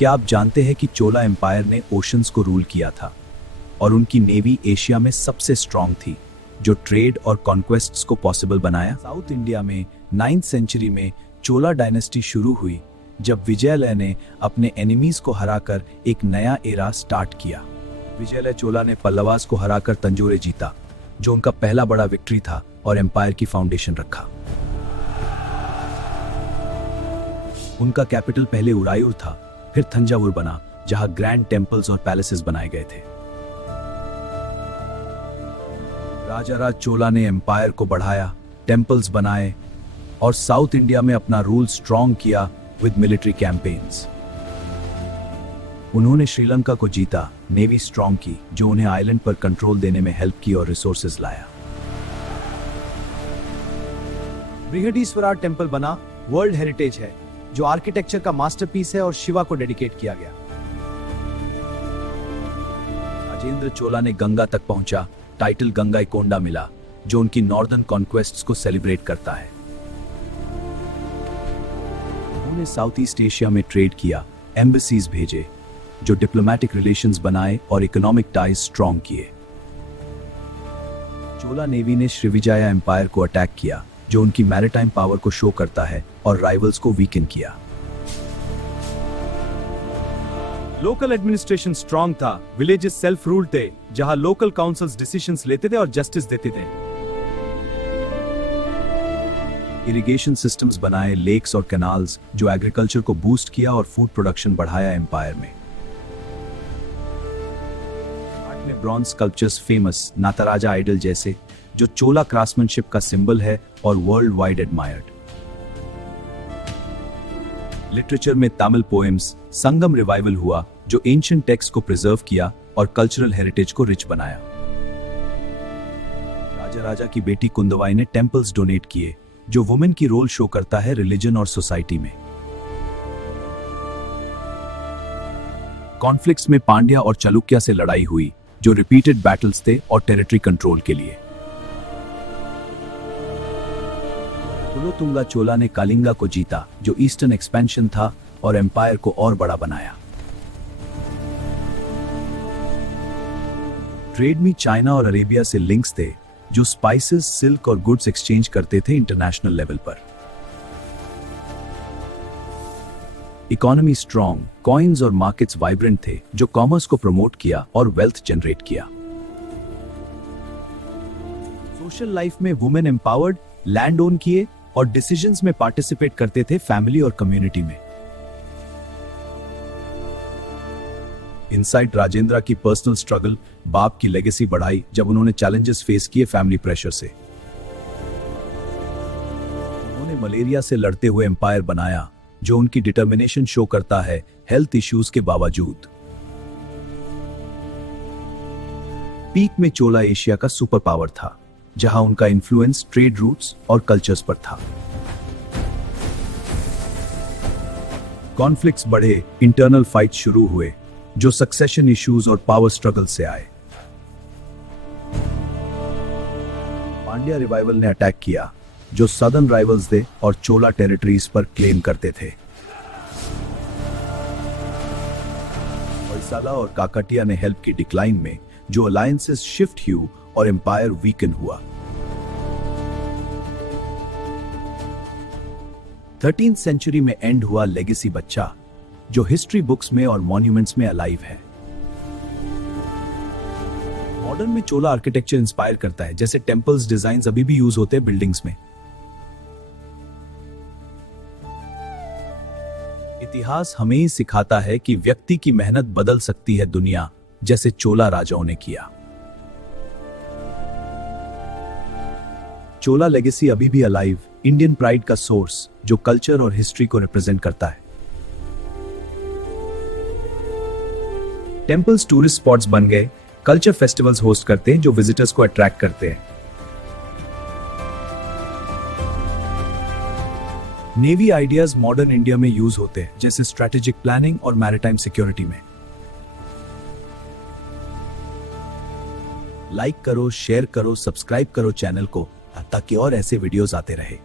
क्या आप जानते हैं कि चोला एम्पायर ने ओशंस को रूल किया था और उनकी नेवी एशिया में सबसे स्ट्रांग थी, जो ट्रेड और कॉन्क्वेस्ट्स को पॉसिबल बनाया। साउथ इंडिया में 9th सेंचुरी में चोला डायनेस्टी शुरू हुई, जब विजयलय ने अपने एनिमीज को हराकर एक नया एरा स्टार्ट किया। विजयलय चोला ने पल्लवास को हराकर तंजोरे जीता, जो उनका पहला बड़ा विक्ट्री था, और एम्पायर की फाउंडेशन रखा। उनका कैपिटल पहले उरायूर था, फिर थंजावुर बना, जहां ग्रैंड टेम्पल्स और पैलेसेस बनाए गए थे। राजाराज चोला ने एम्पायर को बढ़ाया, टेम्पल्स बनाए और साउथ इंडिया में अपना रूल स्ट्रॉन्ग किया विद मिलिट्री कैंपेन्स। उन्होंने श्रीलंका को जीता, नेवी स्ट्रॉन्ग की, जो उन्हें आइलैंड पर कंट्रोल देने में हेल्प की और रिसोर्सेज लाया। बृहदीश्वरर टेम्पल बना, वर्ल्ड हेरिटेज है, जो आर्किटेक्चर का मास्टरपीस है और शिवा को डेडिकेट किया गया। राजेंद्र चोला ने गंगा तक पहुंचा, टाइटल गंगाईकोंडा मिला, जो उनकी नॉर्दर्न कॉन्क्वेस्ट्स को सेलिब्रेट करता है। उन्होंने साउथ ईस्ट एशिया में ट्रेड किया, एम्बेसीज भेजे, जो डिप्लोमेटिक रिलेशंस बनाए और इकोनॉमिक टाइज स्ट्रॉन्ग किए। चोला नेवी ने श्रीविजया एम्पायर को अटैक किया, जो उनकी मैरिटाइम पावर को शो करता है, और राइवल्स को वीकन किया। लोकल एडमिनिस्ट्रेशन स्ट्रॉन्ग था, विलेजेस सेल्फ रूल्ड थे, जहां लोकल काउंसिल्स डिसीजंस लेते थे और जस्टिस देते थे। इरिगेशन सिस्टम्स बनाए, लेक्स और कैनाल्स, जो एग्रीकल्चर को बूस्ट किया और फूड प्रोडक्शन बढ़ाया एम्पायर में। आर्ट में ब्रॉन्ज स्कल्पचर्स फेमस, नाताराजा आइडल जैसे, जो चोला क्राफ्ट्समैनशिप का सिंबल है और वर्ल्ड वाइड एडमायर्ड। लिटरेचर में तमिल पोएम्स, संगम रिवाइवल हुआ, जो एंशिएंट टेक्स्ट को प्रिजर्व किया और कल्चरल हेरिटेज को रिच बनाया। राजा की बेटी कुंदवाई ने टेम्पल्स डोनेट किए, जो वुमेन की रोल शो करता है रिलीजन और सोसाइटी में। कॉन्फ्लिक्ट्स में पांड्या और चालुक्य से लड़ाई हुई, जो रिपीटेड बैटल्स थे और टेरिटरी कंट्रोल के लिए। कुलोतुंगा चोला ने कालिंगा को जीता, जो ईस्टर्न एक्सपेंशन था और एम्पायर को और बड़ा बनाया। ट्रेड में चाइना और अरेबिया से लिंक्स थे, जो स्पाइसेस, सिल्क और गुड्स एक्सचेंज करते थे इंटरनेशनल लेवल पर। इकोनॉमी स्ट्रॉन्ग, कॉइन्स और मार्केट्स वाइब्रेंट थे, जो कॉमर्स को प्रमोट किया और वेल्थ जनरेट किया। सोशल लाइफ में वुमेन एम्पावर्ड, लैंड ओन किए और डिसीजंस में पार्टिसिपेट करते थे फैमिली और कम्युनिटी में। इनसाइड राजेंद्र की पर्सनल स्ट्रगल, बाप की लेगेसी बढ़ाई जब उन्होंने चैलेंजेस फेस किए फैमिली प्रेशर से। उन्होंने मलेरिया से लड़ते हुए एम्पायर बनाया, जो उनकी डिटर्मिनेशन शो करता है हेल्थ इश्यूज के बावजूद। पीक में चोला एशिया का सुपर पावर था, जहां उनका इन्फ्लुएंस ट्रेड रूट्स और कल्चर्स पर था। कॉन्फ्लिक्ट्स बढ़े, इंटरनल फाइट शुरू हुए, जो सक्सेशन इश्यूज और पावर स्ट्रगल से आए। पांड्या रिवाइवल ने अटैक किया, जो सदर्न राइवल्स थे और चोला टेरिटरीज पर क्लेम करते थे। होयसाला और काकटिया ने हेल्प की डिक्लाइन में, जो अलायंसेस शिफ्ट हुई और एम्पायर वीकन हुआ। 13th सेंचुरी में एंड हुआ लेगेसी बच्चा, जो हिस्ट्री बुक्स में और मॉन्यूमेंट्स में अलाइव है। मॉडर्न में चोला आर्किटेक्चर इंस्पायर करता है, जैसे टेम्पल्स डिजाइन्स अभी भी यूज होते हैं बिल्डिंग्स में। इतिहास हमें ही सिखाता है कि व्यक्ति की मेहनत बदल सकती है दुनिया, जैसे चोला राजाओं ने किया। चोला लेगेसी अभी भी अलाइव, इंडियन प्राइड का सोर्स, जो कल्चर और हिस्ट्री को रिप्रेजेंट करता है। टेम्पल्स टूरिस्ट स्पॉट्स बन गए, कल्चर फेस्टिवल्स होस्ट करते हैं, जो विजिटर्स को अट्रैक्ट करते हैं। नेवी आइडियाज मॉडर्न इंडिया में यूज होते हैं, जैसे स्ट्रेटेजिक प्लानिंग और मैरिटाइम सिक्योरिटी में। लाइक करो, शेयर करो, सब्सक्राइब करो चैनल को, ताकि और ऐसे वीडियोस आते रहे।